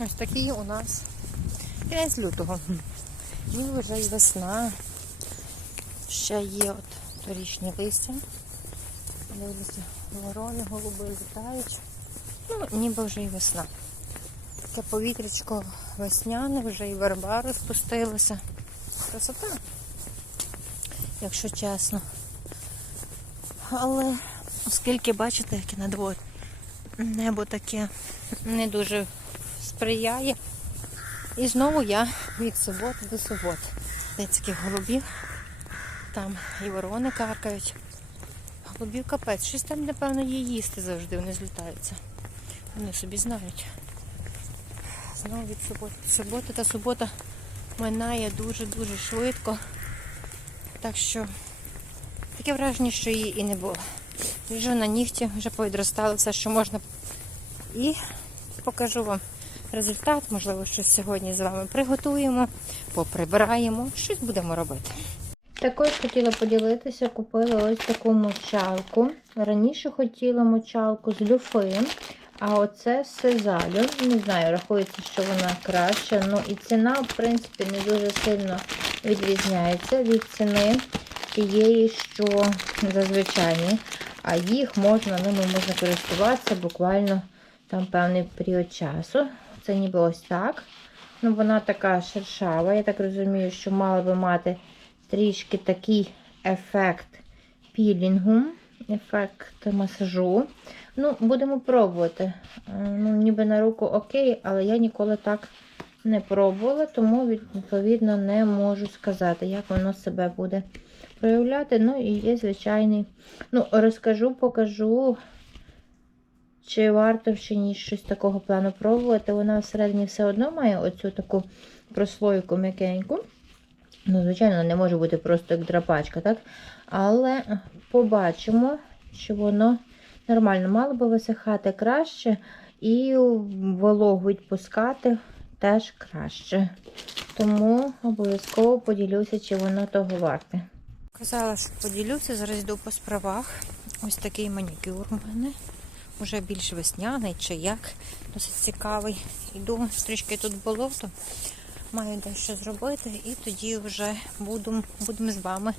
Ось такий у нас кінець лютого. Ніби вже й весна. Ще є от торічні листя. Дивлюся, ворони, голуби літають. Ну, ніби вже й весна. Таке повітрячко весняне, вже і верба розпустилася. Красота, якщо чесно. Але оскільки бачите, яке на дворі небо таке не дуже сприяє. І знову я від суботи до суботи. Децьких голубів. Там і ворони каркають. Голубів капець. Щось там, напевно, є їсти завжди, вони злітаються. Вони собі знають. Знову від суботи. Субота та субота минає дуже-дуже швидко. Так що таке враження, що її і не було. Вже на нігті, вже повідростало все, що можна. І покажу вам результат. Можливо, щось сьогодні з вами приготуємо, поприбираємо, щось будемо робити. Також хотіла поділитися, купила ось таку мочалку. Раніше хотіла мочалку з люфи, а оце з сезалю. Не знаю, рахується, що вона краща. Ну і ціна, в принципі, не дуже сильно відрізняється від ціни тієї, що зазвичайні. А їх можна, ними можна користуватися буквально там певний період часу. Це ніби ось так. Ну, вона така шершава. Я так розумію, що мала би мати трішки такий ефект пілінгу, ефект масажу. Ну, будемо пробувати. Е, Ну, ніби на руку окей, але я ніколи так не пробувала, тому відповідно не можу сказати, як воно себе буде проявляти. Ну, і є звичайний. Ну, розкажу, покажу, чи варто чи ні щось такого плану пробувати. Вона всередині все одно має оцю таку прослойку м'якеньку. Ну, звичайно, не може бути просто як драпачка, так? Але побачимо, що воно нормально мало би висихати краще і вологу відпускати теж краще. Тому обов'язково поділюся, чи воно того варте. Казала, що поділюся, зараз йду по справах. Ось такий манікюр у мене. Уже більш весняний чи як. Досить цікавий. Йду, трішки тут болото. Маю дещо зробити, і тоді вже будемо з вами,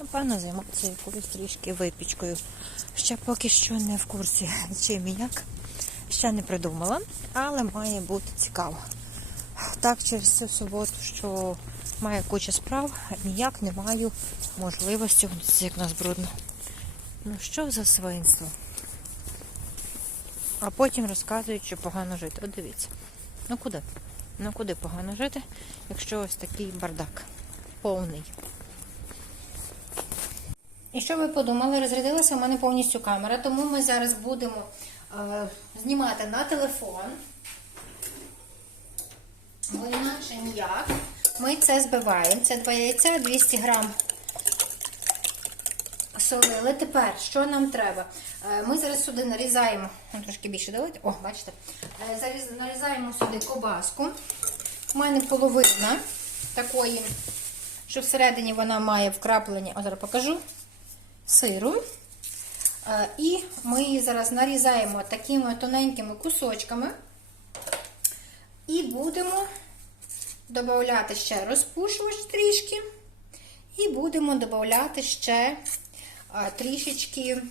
напевно, займатися якоюсь трішки випічкою. Ще поки що не в курсі, чим і як. Ще не придумала, але має бути цікаво. Так, через цю суботу, що маю кучу справ, ніяк не маю можливості, як нас брудно. Ну що за свинство? А потім розказують, що погано жити. От дивіться. Ну куди? Ну куди погано жити, якщо ось такий бардак повний. І що ви подумали? Розрядилася в мене повністю камера, тому ми зараз будемо е, знімати на телефон. Бо інакше ніяк. Ми це збиваємо. Це два яйця, 200 грам солили. Тепер, що нам треба? Е, Ми зараз сюди нарізаємо, трошки більше давайте. О, бачите, Е, нарізаємо сюди кобаску. У мене половина такої, що всередині вона має вкраплення, о, зараз покажу, сиру. Е, І ми її зараз нарізаємо такими тоненькими кусочками. І будемо додати ще розпушувач трішки. І будемо додати ще трішечки,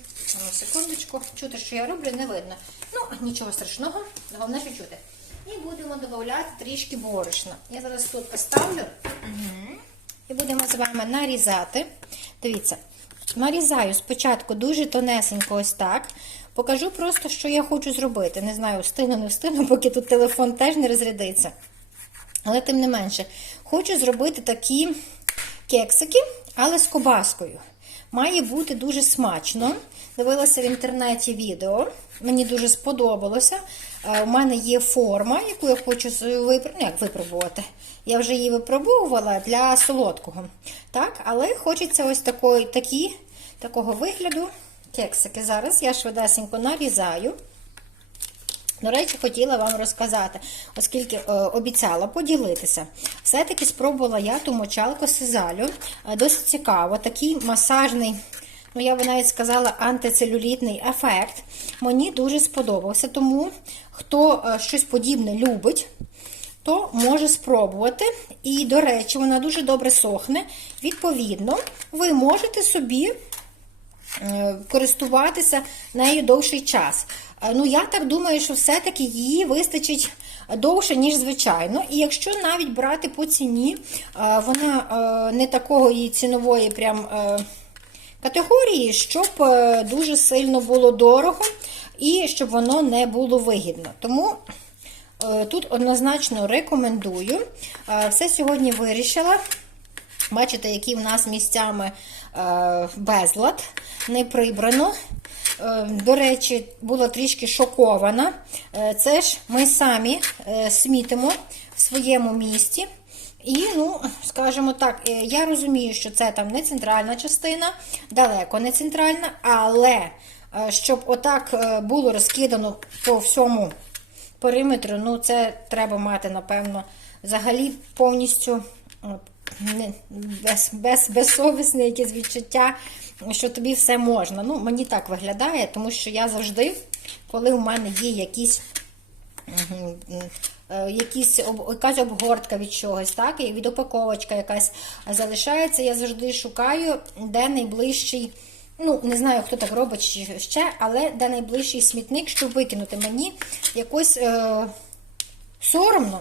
секундочку, чути, що я роблю, не видно. Ну, нічого страшного, головне, що чути. І будемо додати трішки борошна. Я зараз тут поставлю і будемо з вами нарізати. Дивіться, нарізаю спочатку дуже тонесенько ось так. Покажу просто, що я хочу зробити. Не знаю, встигну, не встигну, поки тут телефон теж не розрядиться. Але тим не менше, хочу зробити такі кексики, але з кобаскою. Має бути дуже смачно. Дивилася в інтернеті відео. Мені дуже сподобалося. Е, У мене є форма, яку я хочу ну, випробувати. Я вже її випробовувала для солодкого. Так, але хочеться ось такої, такі, такого вигляду кексики. Зараз я швидесенько нарізаю. До речі, хотіла вам розказати, оскільки е, обіцяла поділитися. Все-таки спробувала я ту мочалку сезалю. Е, досить цікаво. Такий масажний ну я би навіть сказала, антицелюлітний ефект. Мені дуже сподобався. Тому хто е, щось подібне любить, то може спробувати. І, до речі, вона дуже добре сохне. Відповідно, ви можете собі е, користуватися нею довший час. Е, Ну, я так думаю, що все-таки її вистачить довше, ніж звичайно. І якщо навіть брати по ціні, е, вона е, не такої цінової прям категорії, щоб дуже сильно було дорого і щоб воно не було вигідно. Тому тут однозначно рекомендую. Все сьогодні вирішила. Бачите, які в нас місцями безлад, не прибрано. Е, До речі, була трішки шокована. Е, Це ж ми самі е, смітимо в своєму місті. І, ну, скажімо так, я розумію, що це там не центральна частина, далеко не центральна, але щоб отак було розкидано по всьому периметру, ну це треба мати, напевно, взагалі повністю без, без, безсовісне якесь відчуття, що тобі все можна. Ну, мені так виглядає, тому що я завжди, коли у мене є якісь. Е, Якісь якась обгортка від чогось, так, і від упаковочка якась залишається. Я завжди шукаю, де найближчий, ну, не знаю, хто так робить чи ще, але де найближчий смітник, щоб викинути. Мені якось е, соромно.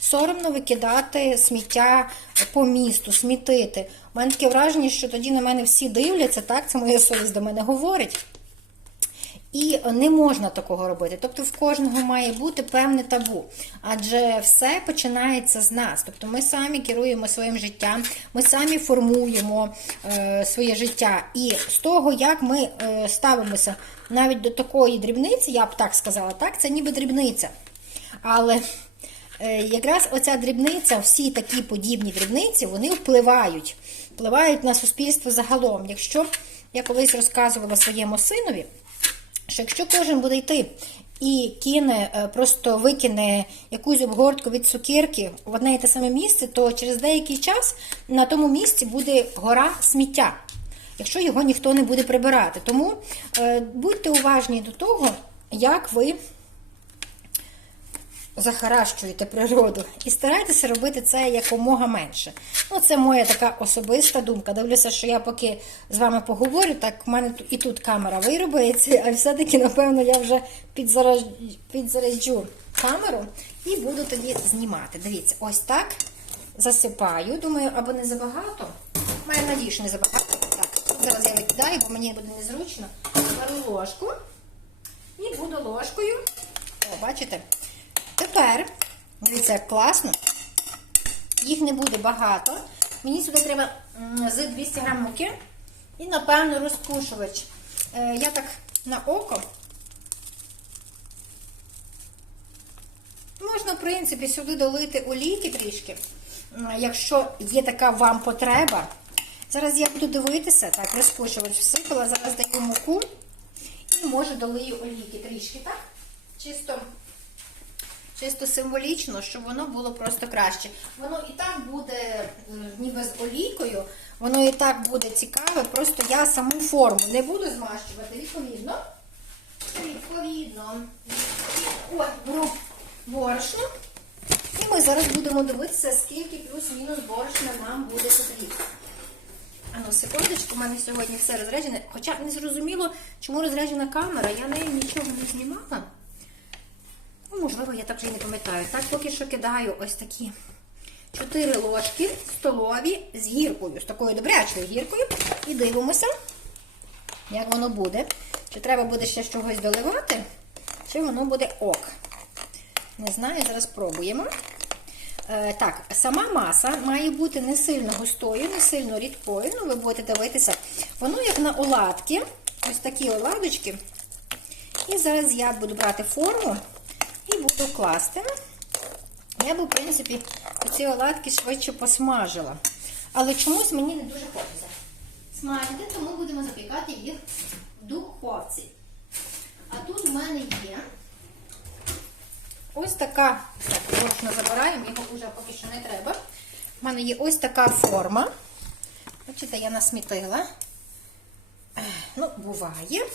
Соромно викидати сміття по місту, смітити. У мене таке враження, що тоді на мене всі дивляться, так, це моя совість до мене говорить. І не можна такого робити. Тобто в кожного має бути певне табу. Адже все починається з нас. Тобто ми самі керуємо своїм життям, ми самі формуємо е, своє життя. І з того, як ми е, ставимося навіть до такої дрібниці, я б так сказала, так, це ніби дрібниця. Але якраз оця дрібниця, всі такі подібні дрібниці, вони впливають, впливають на суспільство загалом. Якщо я колись розказувала своєму синові, що якщо кожен буде йти і кине, е, просто викине якусь обгортку від цукерки в одне і те саме місце, то через деякий час на тому місці буде гора сміття, якщо його ніхто не буде прибирати. Тому е, будьте уважні до того, як ви захаращуєте природу і старайтеся робити це якомога менше. Ну, це моя така особиста думка. Дивлюся, що я поки з вами поговорю, так в мене і тут камера виробиться, а все-таки, напевно, я вже підзараж... підзаряджу камеру і буду тоді знімати. Дивіться, ось так засипаю. Думаю, або не забагато. Маю надію, що не забагато. Так, зараз я викидаю, бо мені буде незручно. Беру ложку і буду ложкою. О, бачите? Тепер, дивіться, як класно. Їх не буде багато. Мені сюди треба з 200 грам муки і, напевно, розпушувач. Е, я так на око. Можна, в принципі, сюди долити олійки трішки, якщо є така вам потреба. Зараз я буду дивитися, так, розпушувач всипала, зараз даю муку і може долию олійки трішки, так? Чисто чисто символічно, щоб воно було просто краще. Воно і так буде ніби з олійкою, воно і так буде цікаве, просто я саму форму не буду змащувати, відповідно. Відповідно. Беру борошно. І ми зараз будемо дивитися, скільки плюс-мінус борошна нам буде потрібно. Ану, секундочку, у мене сьогодні все розряджене. Хоча не зрозуміло, чому розряджена камера, я нею нічого не знімала. Можливо, я так вже і не пам'ятаю. Так, поки що кидаю ось такі 4 ложки столові з гіркою, з такою добрячою гіркою. І дивимося, як воно буде. Чи треба буде ще чогось доливати, чи воно буде ок. Не знаю, зараз спробуємо. Е, так, сама маса має бути не сильно густою, не сильно рідкою. Ну, ви будете дивитися. Воно як на оладки. Ось такі оладочки. І зараз я буду брати форму і буду класти. Я би, в принципі, ці оладки швидше посмажила. Але чомусь мені не дуже хочеться смажити, тому будемо запікати їх в духовці. А тут в мене є ось така, так, забираємо, його вже поки що не треба. У мене є ось така форма. Бачите, я насмітила. Ну, буває.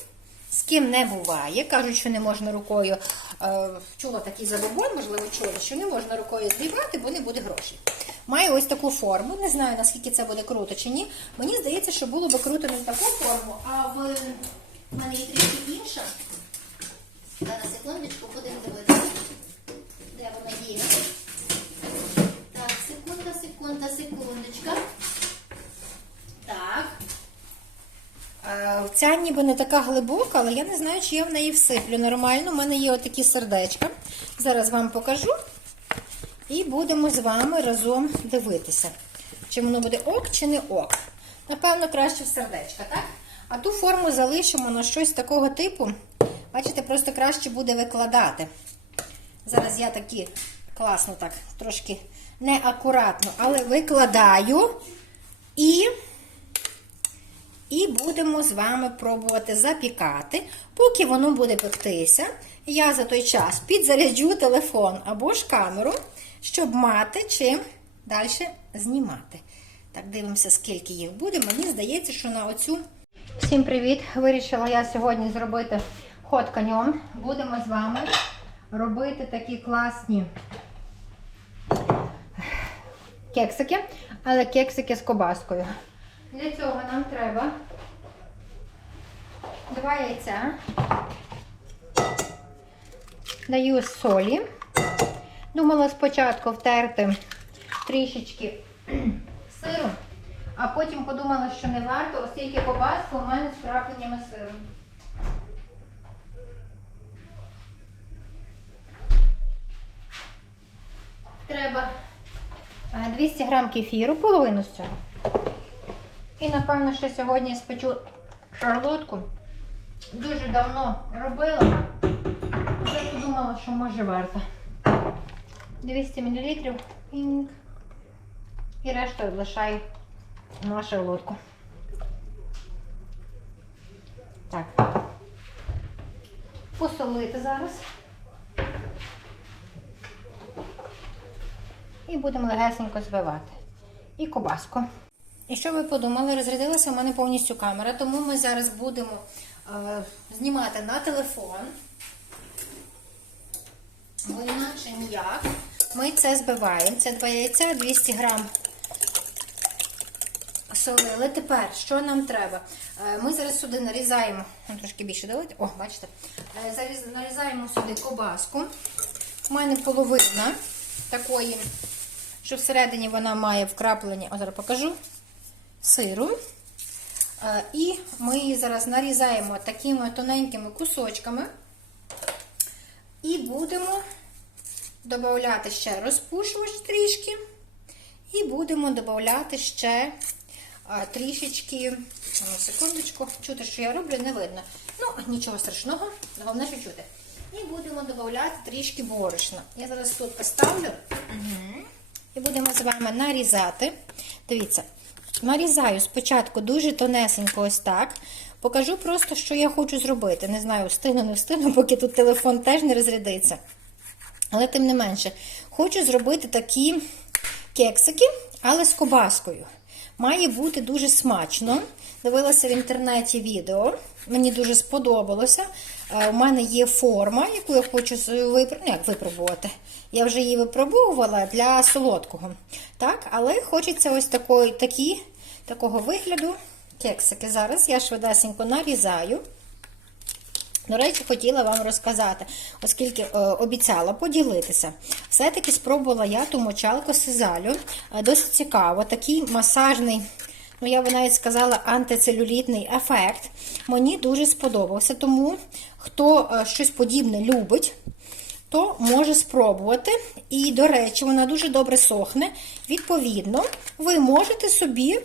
З ким не буває. Кажуть, що не можна рукою. Е, чула такий забобон, можливо, чули, що не можна рукою зрівати, бо не буде грошей. Має ось таку форму. Не знаю, наскільки це буде круто чи ні. Мені здається, що було би круто не в таку форму, а в мене є трішки інша. Зараз секундочку, будемо дивитися. Де вона є? Так, секунда, секунда, секундочка. Так. Е, Ця ніби не така глибока, але я не знаю, чи я в неї всиплю нормально. У мене є отакі сердечка. Зараз вам покажу. І будемо з вами разом дивитися, чи воно буде ок, чи не ок. Напевно, краще в сердечка, так? А ту форму залишимо на щось такого типу. Бачите, просто краще буде викладати. Зараз я такі класно так, трошки неакуратно, але викладаю і. І будемо з вами пробувати запікати. Поки воно буде пектися, я за той час підзаряджу телефон або ж камеру, щоб мати чим далі знімати. Так, дивимося, скільки їх буде. Мені здається, що на оцю. Всім привіт! Вирішила я сьогодні зробити ход конем. Будемо з вами робити такі класні кексики, але кексики з кобаскою. Для цього нам треба два яйця. Даю солі. Думала спочатку втерти трішечки сиру, а потім подумала, що не варто, оскільки кобаска у мене з крапленнями сиру. Треба е, 200 грам кефіру, половину з цього. І, напевно, ще сьогодні спечу шарлотку. Дуже давно робила. Вже подумала, що може варто. 200 мл пінк. І решту лишаю на шарлотку. Так. Посолити зараз. І будемо легесенько збивати. І кобаску. І що ви подумали, розрядилася в мене повністю камера, тому ми зараз будемо е, знімати на телефон. Бо інакше ніяк. Ми це збиваємо. Це два яйця, 200 грам солили. Тепер, що нам треба? Е, Ми зараз сюди нарізаємо, ну, трошки більше давайте. О, бачите, Е, заріз- нарізаємо сюди кобаску. У мене половина такої, що всередині вона має вкраплення, о, зараз покажу, сиру. І ми її зараз нарізаємо такими тоненькими кусочками. І будемо додати ще розпушувач трішки. І будемо додати ще трішечки, секундочку, чути, що я роблю, не видно. Ну, нічого страшного, головне, що чути. І будемо додати трішки борошна. Я зараз тут поставлю. Угу. І будемо з вами нарізати. Дивіться, нарізаю спочатку дуже тонесенько ось так. Покажу просто, що я хочу зробити. Не знаю, встигну, не встигну, поки тут телефон теж не розрядиться. Але тим не менше, хочу зробити такі кексики, але з кобаскою. Має бути дуже смачно. Дивилася в інтернеті відео. Мені дуже сподобалося. Е, У мене є форма, яку я хочу ну, випробувати. Я вже її випробовувала для солодкого. Так, але хочеться ось такої, такі, такого вигляду кексики. Зараз я швидесенько нарізаю. До речі, хотіла вам розказати, оскільки е, обіцяла поділитися. Все-таки спробувала я ту мочалку сизалю. Е, досить цікаво. Такий масажний, ну я би навіть сказала, антицелюлітний ефект. Мені дуже сподобався. Тому хто е, щось подібне любить, то може спробувати. І, до речі, вона дуже добре сохне. Відповідно, ви можете собі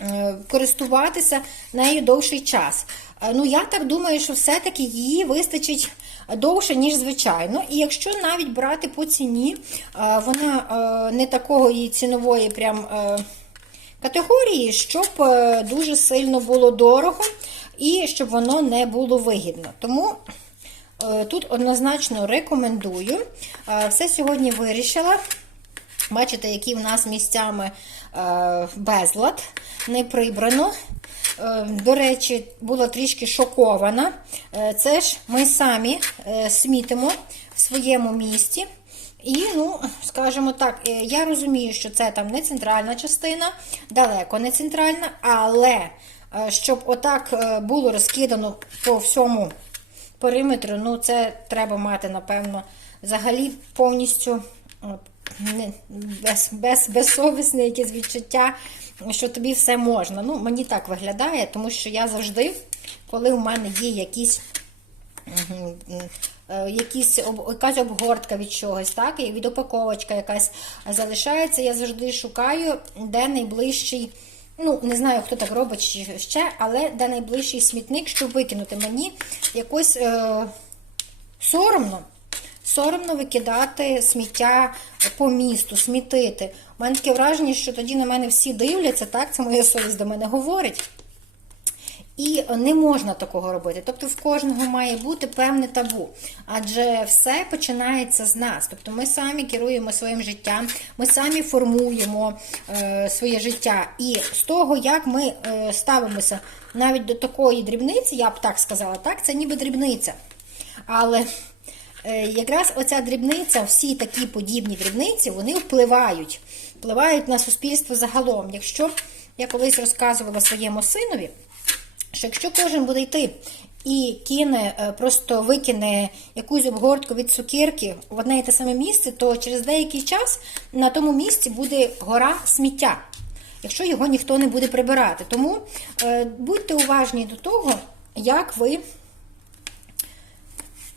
е, користуватися нею довший час. Е, Ну, я так думаю, що все-таки її вистачить довше, ніж звичайно. І якщо навіть брати по ціні, е, вона е, не такої цінової прям категорії, щоб дуже сильно було дорого і щоб воно не було вигідно. Тому тут однозначно рекомендую. Все сьогодні вирішила. Бачите, які в нас місцями е, безлад, не прибрано. е, до речі, була трішки шокована. Е, Це ж ми самі смітимо в своєму місті. І, ну, скажімо так, я розумію, що це там не центральна частина, далеко не центральна, але щоб отак було розкидано по всьому периметру, ну це треба мати, напевно, взагалі повністю без, без, безсовісне якесь відчуття, що тобі все можна. Ну, мені так виглядає, тому що я завжди, коли у мене є якісь Е, Якісь якась обгортка від чогось, так, і від упаковочка якась залишається. Я завжди шукаю, де найближчий, ну не знаю, хто так робить чи ще, але де найближчий смітник, щоб викинути. Мені якось е, соромно. Соромно викидати сміття по місту, смітити. У мене таке враження, що тоді на мене всі дивляться, так, це моя совість до мене говорить. І не можна такого робити. Тобто в кожного має бути певне табу. Адже все починається з нас. Тобто ми самі керуємо своїм життям, ми самі формуємо е, своє життя. І з того, як ми е, ставимося навіть до такої дрібниці, я б так сказала, так, це ніби дрібниця. Але якраз оця дрібниця, всі такі подібні дрібниці, вони впливають, впливають на суспільство загалом. Якщо я колись розказувала своєму синові, що якщо кожен буде йти і кине, е, просто викине якусь обгортку від цукерки в одне і те саме місце, то через деякий час на тому місці буде гора сміття, якщо його ніхто не буде прибирати. Тому е, будьте уважні до того, як ви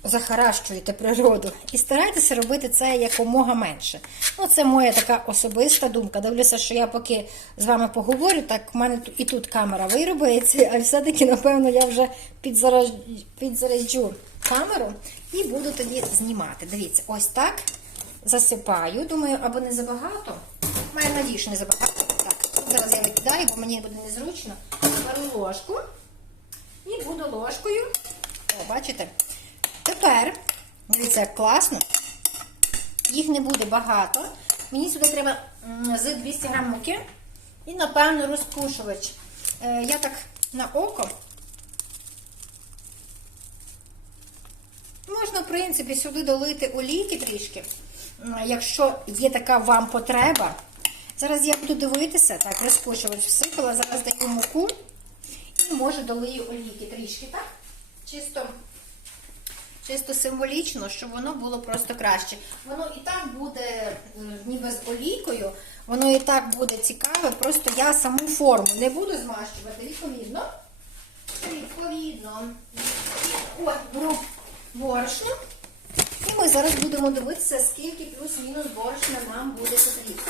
захаращуєте природу і старайтеся робити це якомога менше. Ну, це моя така особиста думка. Дивлюся, що я поки з вами поговорю, так в мене і тут камера виробиться, а все-таки, напевно, я вже підзараж... підзаряджу камеру і буду тоді знімати. Дивіться, ось так засипаю. Думаю, або не забагато. Маю надію, що не забагато. Так, зараз я викидаю, бо мені буде незручно. Беру ложку і буду ложкою. О, бачите? Тепер, дивіться, як класно. Їх не буде багато. Мені сюди треба з 200 грам муки і, напевно, розпушувач. Е, Я так на око. Можна, в принципі, сюди долити олійки трішки, якщо є така вам потреба. Зараз я буду дивитися, так, розпушувач всипала, зараз даю муку і може долию олійки трішки, так? Чисто чисто символічно, щоб воно було просто краще. Воно і так буде ніби з олійкою, воно і так буде цікаве, просто я саму форму не буду змащувати, відповідно. Відповідно. Ой, беру борошно. І ми зараз будемо дивитися, скільки плюс-мінус борошна нам буде потрібно.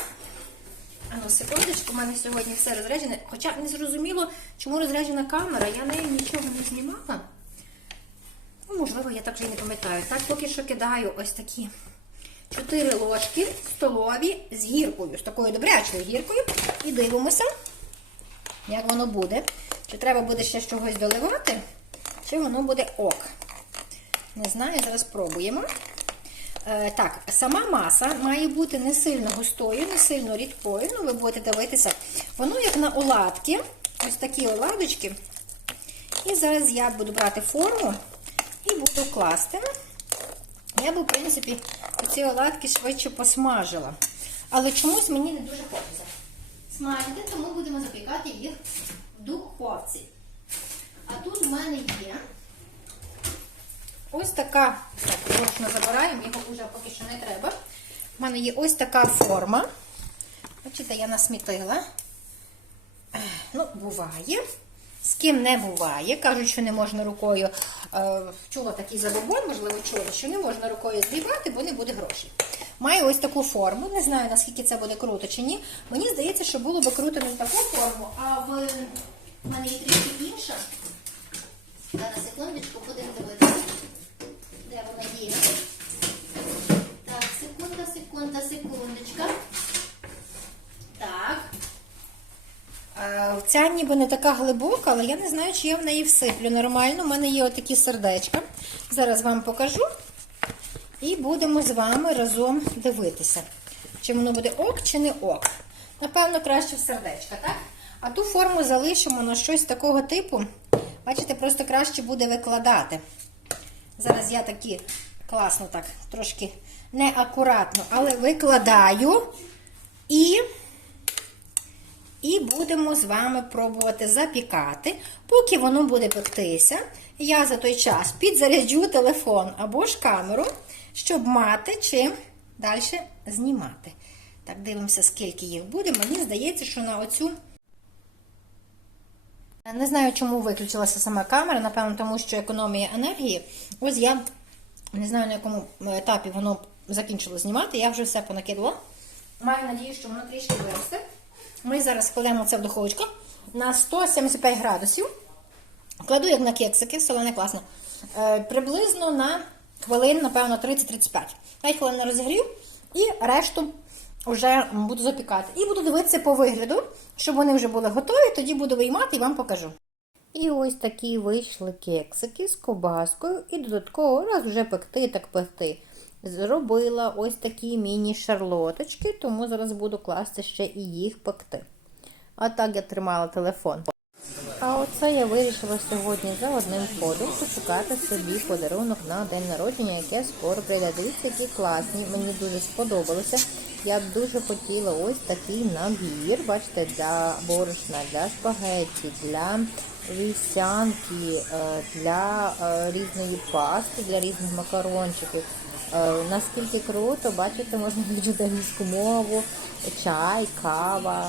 Ану, секундочку, у мене сьогодні все розряджене. Хоча не зрозуміло, чому розряджена камера, я нею нічого не знімала. Ну, можливо, я так вже і не пам'ятаю. Так, поки що кидаю ось такі 4 ложки столові з гіркою, з такою добрячою гіркою. І дивимося, як воно буде. Чи треба буде ще чогось доливати, чи воно буде ок. Не знаю, зараз спробуємо. Е, так, сама маса має бути не сильно густою, не сильно рідкою. Ну, ви будете дивитися. Воно як на оладки. Ось такі оладочки. І зараз я буду брати форму і буду класти. Я би, в принципі, ці оладки швидше посмажила. Але чомусь мені не дуже хочеться смажити, тому будемо запікати їх в духовці. А тут в мене є ось така, так, можна забираємо, його вже поки що не треба. У мене є ось така форма. Бачите, я насмітила. Ну, буває. З ким не буває. Кажуть, що не можна рукою. Е, чула такий забобон, можливо, чула, що не можна рукою злівати, бо не буде грошей. Маю ось таку форму. Не знаю, наскільки це буде круто чи ні. Мені здається, що було би круто не в таку форму, а в мене є трішки інша. Зараз секундочку, будемо дивитися. Де вона є? Так, секунда, секунда, секундочка. Так. Е, Ця ніби не така глибока, але я не знаю, чи я в неї всиплю нормально. У мене є отакі сердечка. Зараз вам покажу. І будемо з вами разом дивитися, чи воно буде ок, чи не ок. Напевно, краще в сердечка, так? А ту форму залишимо на щось такого типу. Бачите, просто краще буде викладати. Зараз я такі класно так, трошки неакуратно, але викладаю і, і будемо з вами пробувати запікати. Поки воно буде пектися, я за той час підзаряджу телефон або ж камеру, щоб мати чим далі знімати. Так, дивимося, скільки їх буде. Мені здається, що на оцю. Не знаю, чому виключилася сама камера, напевно, тому що економія енергії. Ось я не знаю, на якому етапі воно закінчило знімати. Я вже все понакидала. Маю надію, що воно трішки виросте. Ми зараз кладемо це в духовочку на 175 градусів. Кладу як на кексики, солене класно. Е, приблизно на хвилин, напевно, 30-35. 5 хвилин на розігрів і решту вже буду запікати. І буду дивитися по вигляду, щоб вони вже були готові, тоді буду виймати і вам покажу. І ось такі вийшли кексики з ковбаскою, і додатково, раз вже пекти, так пекти. Зробила ось такі міні-шарлоточки, тому зараз буду класти ще і їх пекти. А так я тримала телефон. А оце я вирішила сьогодні за одним ходом пошукати собі подарунок на день народження, яке скоро прийде. Дивіться, які класні, мені дуже сподобалося. Я б дуже хотіла ось такий набір, бачите, для борошна, для шпагетті, для вівсянки, е, для е, різної пасти, для різних макарончиків. Е, Наскільки круто, бачите, можна вивчити англійську мову, чай, кава.